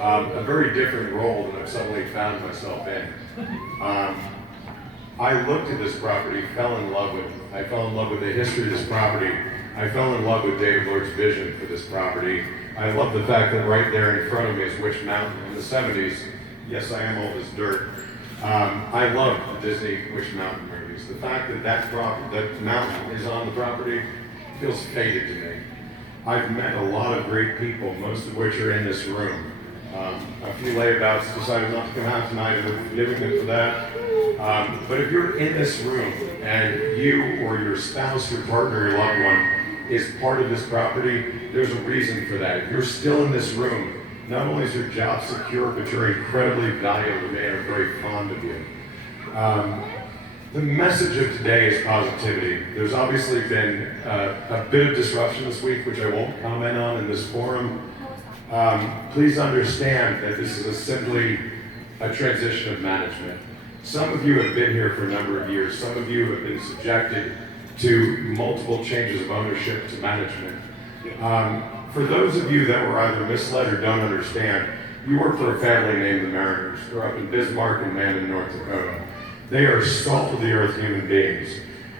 a very different role than I've suddenly found myself in. I looked at this property, fell in love with it. I fell in love with the history of this property. I fell in love with David Lord's vision for this property. I love the fact that right there in front of me is Witch Mountain in the 70s. Yes, I am old as dirt. I love the Disney Witch Mountain movies. The fact that that mountain is on the property feels fated to me. I've met a lot of great people, most of which are in this room. A few layabouts decided not to come out tonight, and we're forgiving them for that. But if you're in this room and you or your spouse, your partner, your loved one is part of this property, there's a reason for that. If you're still in this room, not only is your job secure, but you're incredibly valuable and are very fond of you. The message of today is positivity. There's obviously been a bit of disruption this week, which I won't comment on in this forum. Please understand that this is simply a transition of management. Some of you have been here for a number of years. Some of you have been subjected to multiple changes of ownership to management. For those of you that were either misled or don't understand, you work for a family named the Mariners. They're up in Bismarck and Mandan, North Dakota. They are salt-of-the-earth human beings.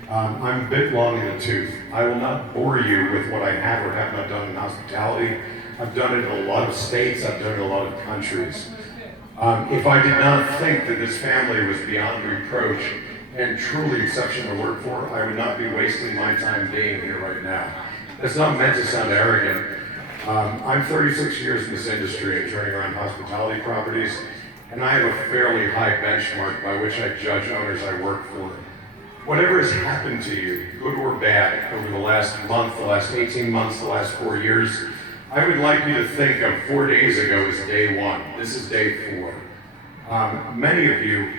I'm a bit long in the tooth. I will not bore you with what I have or have not done in hospitality. I've done it in a lot of states. I've done it in a lot of countries. If I did not think that this family was beyond reproach and truly exceptional to work for, I would not be wasting my time being here right now. That's not meant to sound arrogant. I'm 36 years in this industry and turning around hospitality properties, and I have a fairly high benchmark by which I judge owners I work for. Whatever has happened to you, good or bad, over the last month, the last 18 months, the last 4 years, I would like you to think of 4 days ago as day one. This is day 4. Many of you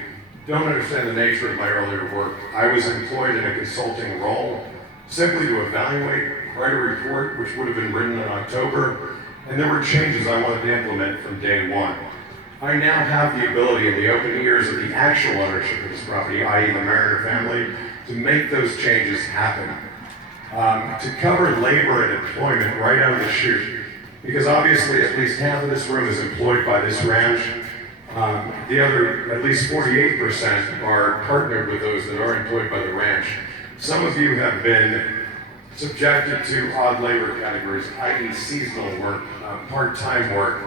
don't understand the nature of my earlier work. I was employed in a consulting role simply to evaluate, write a report, which would have been written in October, and there were changes I wanted to implement from day one. I now have the ability in the open ears of the actual ownership of this property, i.e. the Mariner family, to make those changes happen. To cover labor and employment right out of the chute, because obviously at least half of this room is employed by this ranch. The other, at least 48%, are partnered with those that are employed by the ranch. Some of you have been subjected to odd labor categories, i.e. seasonal work, part-time work.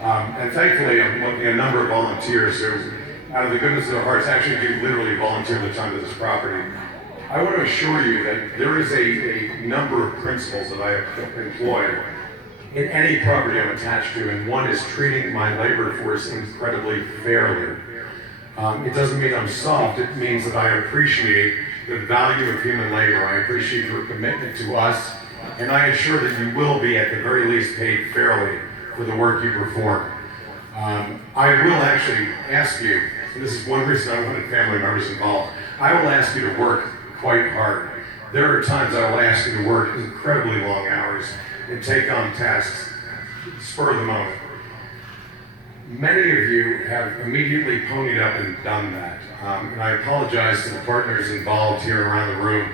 And thankfully, I'm looking at a number of volunteers who, out of the goodness of their hearts, actually do literally volunteer the time to this property. I want to assure you that there is a number of principles that I have employed in any property I'm attached to, and one is treating my labor force incredibly fairly. It doesn't mean I'm soft, it means that I appreciate the value of human labor. I appreciate your commitment to us, and I assure that you will be at the very least paid fairly for the work you perform. I will actually ask you, and this is one reason I wanted family members involved, I will ask you to work quite hard. There are times I will ask you to work incredibly long hours and take on tasks spur of the moment. Many of you have immediately ponied up and done that. And I apologize to the partners involved here around the room.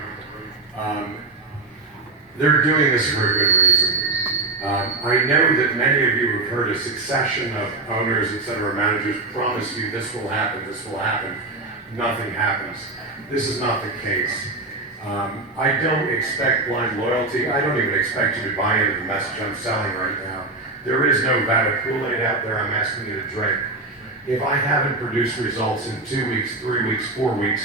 They're doing this for a good reason. I know that many of you have heard a succession of owners, etc., managers promise you this will happen, this will happen. Nothing happens. This is not the case. I don't expect blind loyalty. I don't even expect you to buy into the message I'm selling right now. There is no vat of Kool-Aid out there I'm asking you to drink. If I haven't produced results in 2 weeks, 3 weeks, 4 weeks,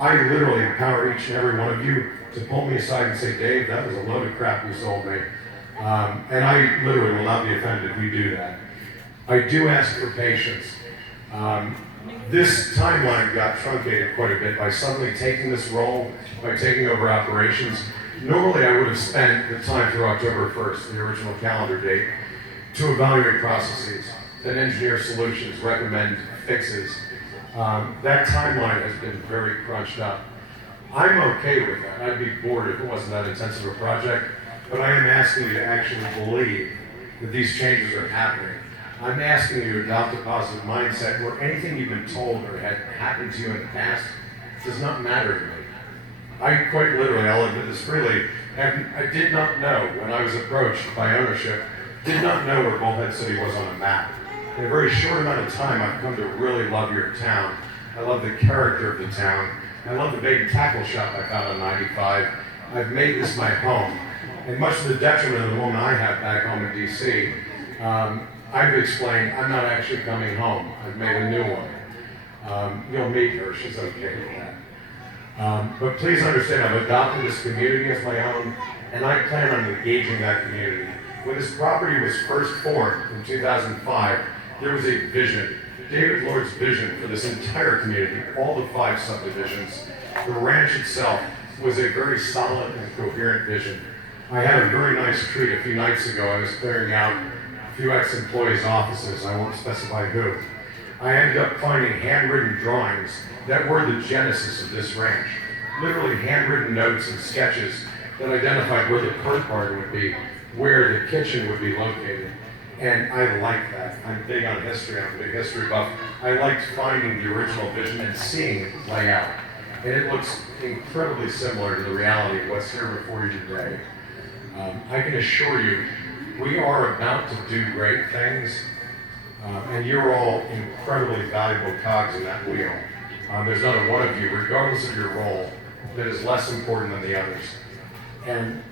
I literally empower each and every one of you to pull me aside and say, Dave, that was a load of crap you sold me. And I literally will not be offended if you do that. I do ask for patience. This timeline got truncated quite a bit by suddenly taking this role, by taking over operations. Normally I would have spent the time through October 1st, the original calendar date, to evaluate processes, then engineer solutions, recommend fixes. That timeline has been very crunched up. I'm okay with that. I'd be bored if it wasn't that intensive a project, but I am asking you to actually believe that these changes are happening. I'm asking you to adopt a positive mindset where anything you've been told or had happened to you in the past does not matter to me. I quite literally, I'll admit this freely, I did not know when I was approached by ownership did not know where Bullhead City was on the map. In a very short amount of time, I've come to really love your town. I love the character of the town. I love the big tackle shop I found on 95. I've made this my home. And much to the detriment of the woman I have back home in DC, I've explained I'm not actually coming home. I've made a new one. You'll meet her, she's okay with that. But please understand, I've adopted this community as my own, and I plan on engaging that community. When this property was first formed in 2005, there was a vision, David Lord's vision for this entire community, all the 5 subdivisions. The ranch itself was a very solid and coherent vision. I had a very nice treat a few nights ago. I was clearing out a few ex-employees' offices, I won't specify who. I ended up finding handwritten drawings that were the genesis of this ranch. Literally handwritten notes and sketches that identified where the court garden would be, where the kitchen would be located. And I like that. I'm big on history, I'm a big history buff. I liked finding the original vision and seeing it play out. And it looks incredibly similar to the reality of what's here before you today. I can assure you, we are about to do great things, and you're all incredibly valuable cogs in that wheel. There's not a one of you, regardless of your role, that is less important than the others. And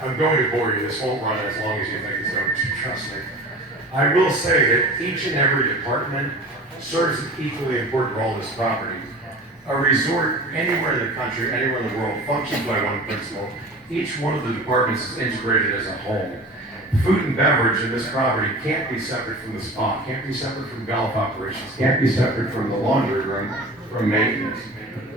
I'm going to bore you, this won't run as long as you think it's going to, trust me. I will say that each and every department serves an equally important role in this property. A resort anywhere in the country, anywhere in the world, functions by one principle. Each one of the departments is integrated as a whole. Food and beverage in this property can't be separate from the spa, can't be separate from golf operations, can't be separate from the laundry room, from maintenance.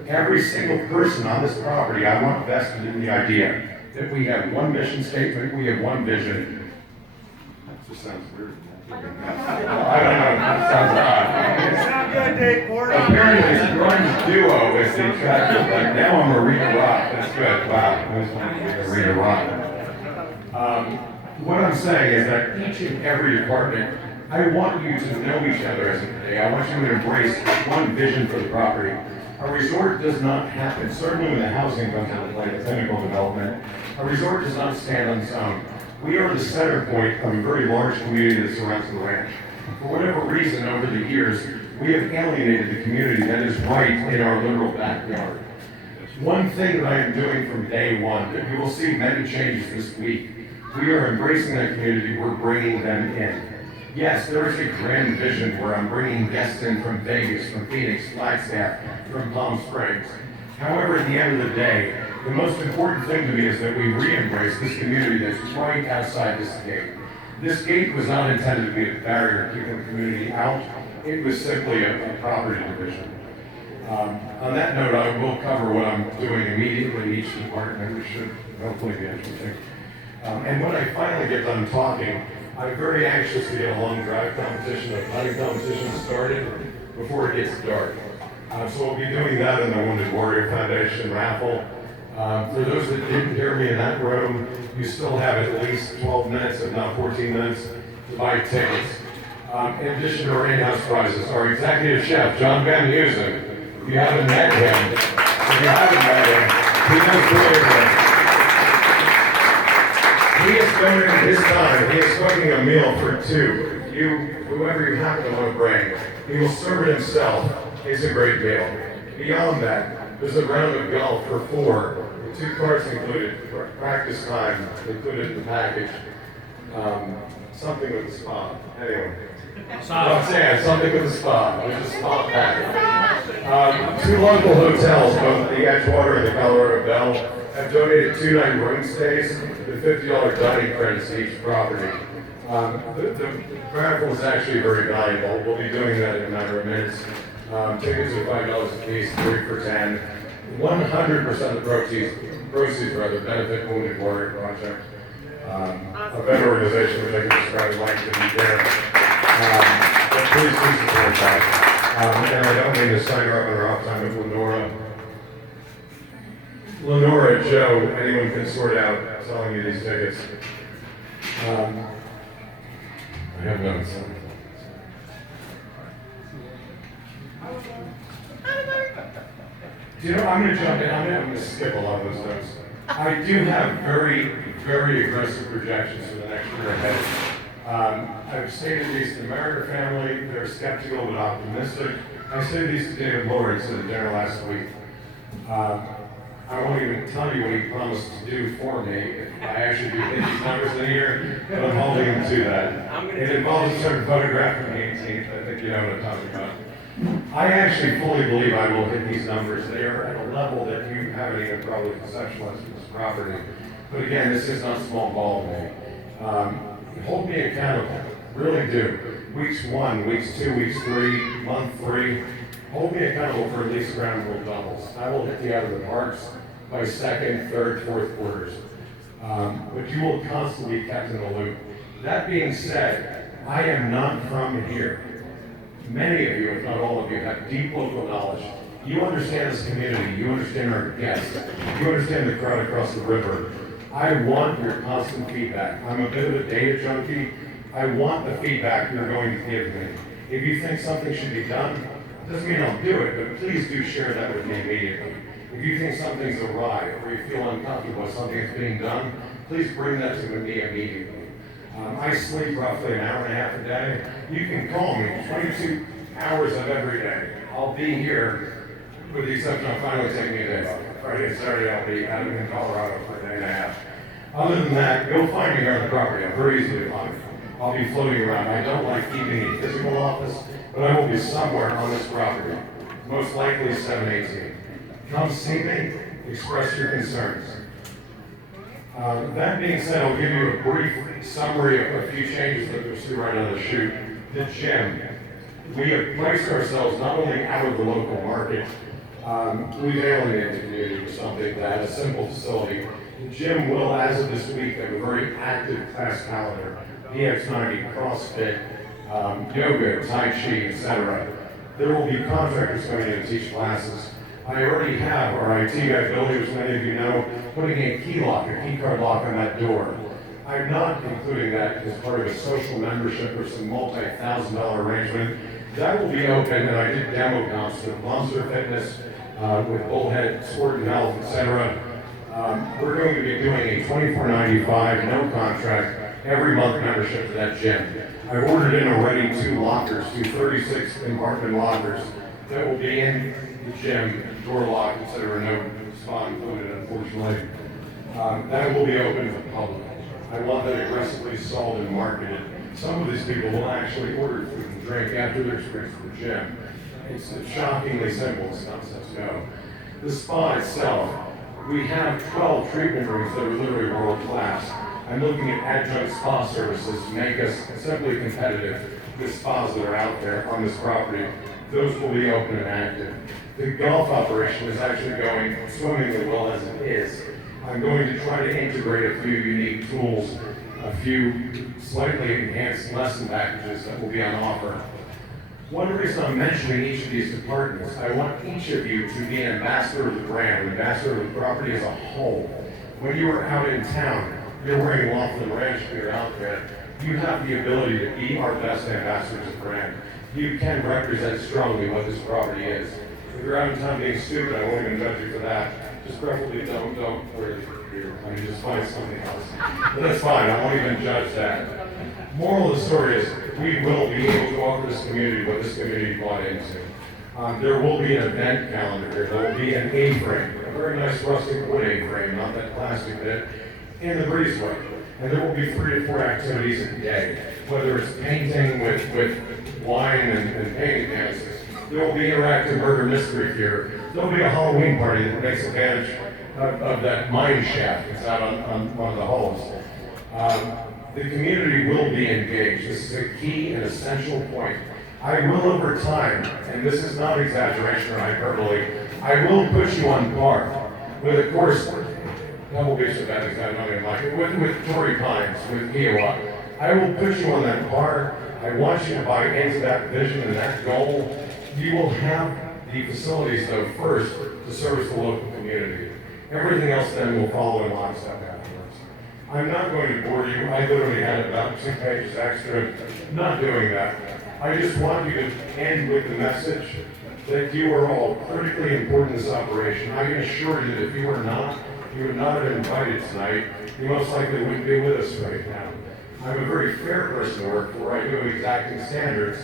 Every single person on this property, I want vested in the idea that we have one mission statement, we have one vision. That just sounds weird. I don't know, that sounds odd. Sound good, Dave Porter. Apparently, grunge duo is the attractive, like now I'm Arena Rock, that's good, wow, I was wondering Arena Rock. What I'm saying is that each and every department, I want you to know each other as of today. I want you to embrace one vision for the property. A resort does not happen, certainly when the housing comes into play, the technical development, a resort does not stand on its own. We are the center point of a very large community that surrounds the ranch. For whatever reason, over the years, we have alienated the community that is right in our literal backyard. One thing that I am doing from day one, that you will see many changes this week, we are embracing that community, we're bringing them in. Yes, there is a grand vision where I'm bringing guests in from Vegas, from Phoenix, Flagstaff, from Palm Springs. However, at the end of the day, the most important thing to me is that we re-embrace this community that's right outside this gate. This gate was not intended to be a barrier keeping the community out. It was simply a property division. On that note, I will cover what I'm doing immediately in each department, which should hopefully be interesting. And when I finally get done talking, I'm very anxious to get a long drive competition, a putting competition started before it gets dark. So we'll be doing that in the Wounded Warrior Foundation raffle. For those that didn't hear me in that room, you still have at least 12 minutes, if not 14 minutes, to buy tickets. In addition to our in-house prizes, our executive chef, John Van Heusen, if you haven't met him, he knows who he is. He is donating his time. He is cooking a meal for 2. Whoever you happen to want to bring, he will serve it himself. It's a great meal. Beyond that, there's a round of golf for 4. 2 carts included, practice time included in the package. Something with a spa. Anyway. I'm saying something with a spa. There's a spa package. 2 local hotels, both the Edgewater and the Colorado Bell, have donated 2-night room stays with $50 dining credits to each property. The raffle is actually very valuable. We'll be doing that in a matter of minutes. Tickets are $5 a piece, 3 for 10. 100% of the proceeds benefit Wounded Warrior Project, a better organization which I can describe like to be there. But please support that. And I don't mean to sign her up on her off time with Lenora, Joe, anyone can sort out selling you these tickets. I have notes. Do you know, I'm going to jump in. I'm going to skip a lot of those notes. I do have very, very aggressive projections for the next year ahead. I've stated these to the America family. They're skeptical but optimistic. I stated these to David Lrgc at dinner last week. I won't even tell you what he promised to do for me if I actually do hit these numbers in a year, but I'm holding him to that. It involves a certain photograph from the 18th. I think you know what I'm talking about. I actually fully believe I will hit these numbers. They are at a level that you haven't even probably conceptualized in this property. But again, this is not small ball to me. Hold me accountable, really do. Weeks 1, weeks 2, weeks 3, month 3, hold me accountable for at least ground rule doubles. I will hit you out of the parks by 2nd, 3rd, 4th quarters. But you will constantly be kept in the loop. That being said, I am not from here. Many of you, if not all of you, have deep local knowledge. You understand this community, you understand our guests, you understand the crowd across the river. I want your constant feedback. I'm a bit of a data junkie. I want the feedback you're going to give me. If you think something should be done, doesn't mean I'll do it, but please do share that with me immediately. If you think something's awry or you feel uncomfortable with something that's being done, please bring that to me immediately. I sleep roughly an hour and a half a day. You can call me 22 hours of every day. I'll be here, with the exception of finally taking a day off. Friday and Saturday I'll be out in Colorado for a day and a half. Other than that, you'll find me here on the property. I'm very easy to find. I'll be floating around. I don't like keeping a physical office, but I will be somewhere on this property. Most likely 718. Come see me, express your concerns. That being said, I'll give you a brief summary of a few changes that you'll see right on the chute. The gym. We have placed ourselves not only out of the local market, we've alienated the community with something that a simple facility. The gym will, as of this week, have a very active class calendar. PX90, CrossFit, yoga, Tai Chi, etc. There will be contractors coming in to teach classes. I already have our IT guy, Billy, which many of you know, putting a key lock, a key card lock on that door. I'm not including that as part of a social membership or some multi-$1,000 arrangement. That will be open, and I did demo comps with Monster Fitness, with Bullhead, Sport and Health, etc. We're going to be doing a $24.95, no contract, every month membership to that gym. I've ordered in already 2 lockers, 2 36 compartment lockers that will be in the gym, door lock, etc. No spot included, unfortunately. That will be open to the public. I want that aggressively sold and marketed. Some of these people will actually order food and drink after their experience at the gym. It's shockingly simple, it's not such go. The spa itself, we have 12 treatment rooms that are literally world class. I'm looking at adjunct spa services to make us simply competitive with spas that are out there on this property. Those will be open and active. The golf operation is actually going swimmingly well as it is. I'm going to try to integrate a few unique tools, a few slightly enhanced lesson packages that will be on offer. One reason I'm mentioning each of these departments, I want each of you to be an ambassador of the brand, an ambassador of the property as a whole. When you are out in town, you're wearing Laughlin Ranch for your outfit, you have the ability to be our best ambassadors of the brand. You can represent strongly what this property is. If you're out in town being stupid, I won't even judge you for that. Just preferably don't wear your, I mean, just find something else. But that's fine, I won't even judge that. Moral of the story is, we will be able to offer this community what this community bought into. There will be an event calendar here. There will be an A-frame, a very nice rustic wood A-frame, not that plastic bit, in the breezeway. And there will be 3 to 4 activities a day, whether it's painting with wine and painting canvases. There will be interactive murder mystery here. There will be a Halloween party that takes advantage of that mine shaft that's out on one of the halls. The community will be engaged. This is a key and essential point. I will, over time, and this is not exaggeration or hyperbole, I will put you on par with, of course, Double Beach event, I don't even like it, with Torrey Pines, with Kiowa. I will put you on that par. I want you to buy into that vision and that goal. You will have the facilities, though, first to service the local community. Everything else then will follow in lockstep afterwards. I'm not going to bore you. I literally had about 2 pages extra. Not doing that. I just want you to end with the message that you are all critically important in this operation. I can assure you that if you were not, you would not have been invited tonight. You most likely wouldn't be with us right now. I'm a very fair person to work for. I do have exacting standards.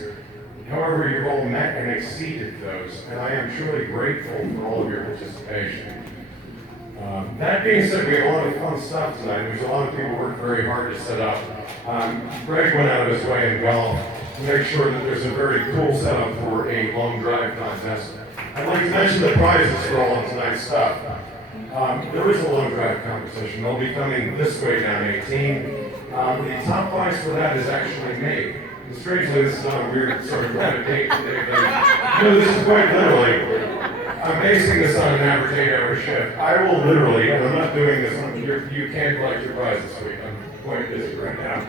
However, you've all met and exceeded those, and I am truly grateful for all of your participation. That being said, we have a lot of fun stuff tonight. There's a lot of people who work very hard to set up. Greg went out of his way in golf to make sure that there's a very cool setup for a long drive contest. I'd like to mention the prizes for all of tonight's stuff. There is a long drive competition. They'll be coming this way down 18. The top prize for that is actually me. And strangely, this is not a weird sort of kind of date today, but no, this is quite literally. I'm basing this on an average 8-hour shift. I will literally, and I'm not doing this, you can't collect your prize this week. I'm quite busy right now.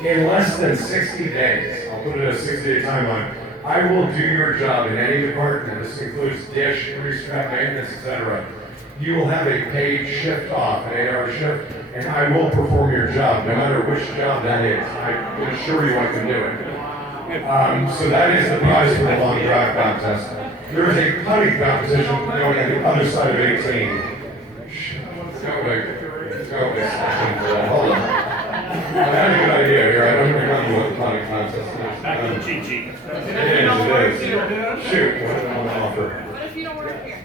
In less than 60 days, I'll put it as a 60-day timeline, I will do your job in any department. This includes dish, grease trap, maintenance, etc. You will have a paid shift off, an 8-hour shift, and I will perform your job, no matter which job that is. I can assure you I can do it. So that is the prize for the long drive contest. There is a putting competition going on the other side of 18. Hold on. I had a good idea here. I don't remember what the putting contest is. Back to the cheat sheet. It is. Shoot, what do I want to offer? What if you don't work here?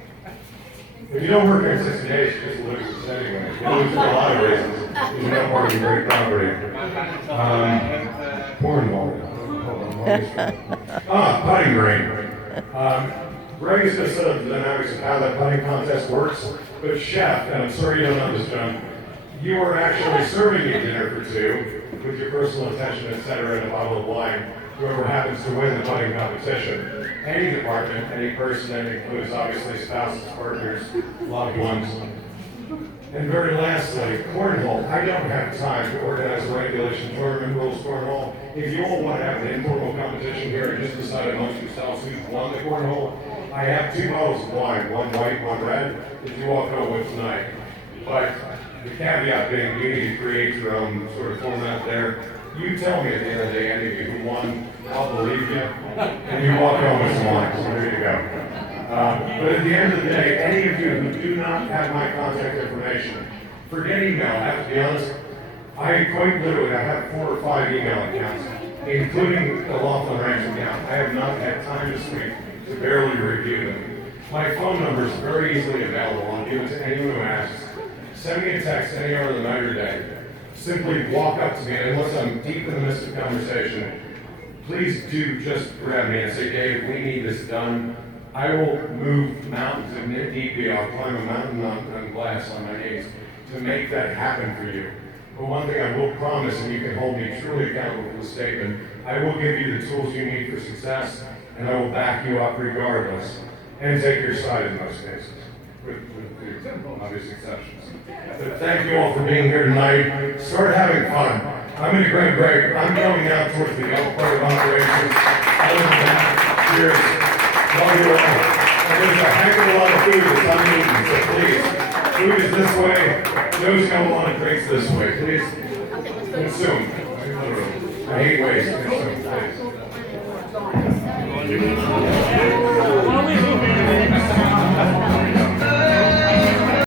If you don't work here in 60 days, you just lose this anyway. You lose for a lot of reasons. You're not part of great property. Cornwall. Putting green. Greg is going to set up the dynamics of how that putting contest works. But chef, and I'm sorry you don't know this, John, you are actually serving a dinner for two with your personal attention, etc., and a bottle of wine. Whoever happens to win the putting competition, any department, any person, that includes obviously spouses, partners, loved ones. And very lastly, cornhole. I don't have time to organize a regulation tournament rules cornhole. If you all want to have an informal competition here and just decide amongst yourselves who's won the cornhole, I have 2 bottles of wine, one white, one red, that you all go with tonight. But the caveat being, you need to create your own sort of format there. You tell me at the end of the day, any of you who won, I'll believe you, and you walk home with some wine, so there you go. But at the end of the day, any of you who do not have my contact information, forget email. I have to be honest, I quite literally, I have 4 or 5 email accounts, including the Laughlin Ranch account. I have not had time this week to barely review them. My phone number is very easily available. I'll give it to anyone who asks. Send me a text any hour of the night or day. Simply walk up to me, and unless I'm deep in the midst of conversation, please do just grab me and say, Dave, we need this done. I will move mountains if need be. I'll climb a mountain on glass on my knees to make that happen for you. But one thing I will promise, and you can hold me truly accountable for the statement, I will give you the tools you need for success, and I will back you up regardless, and take your side in most cases, with obvious exceptions. But thank you all for being here tonight. Start having fun. I'm going to grab break. I'm going out towards the golf part of operations. Other than that, cheers. Love you all. And there's a heck of a lot of food that's uneaten, so please, food is this way. Those come along and drinks this way. Please consume. I hate waste. Consume, please.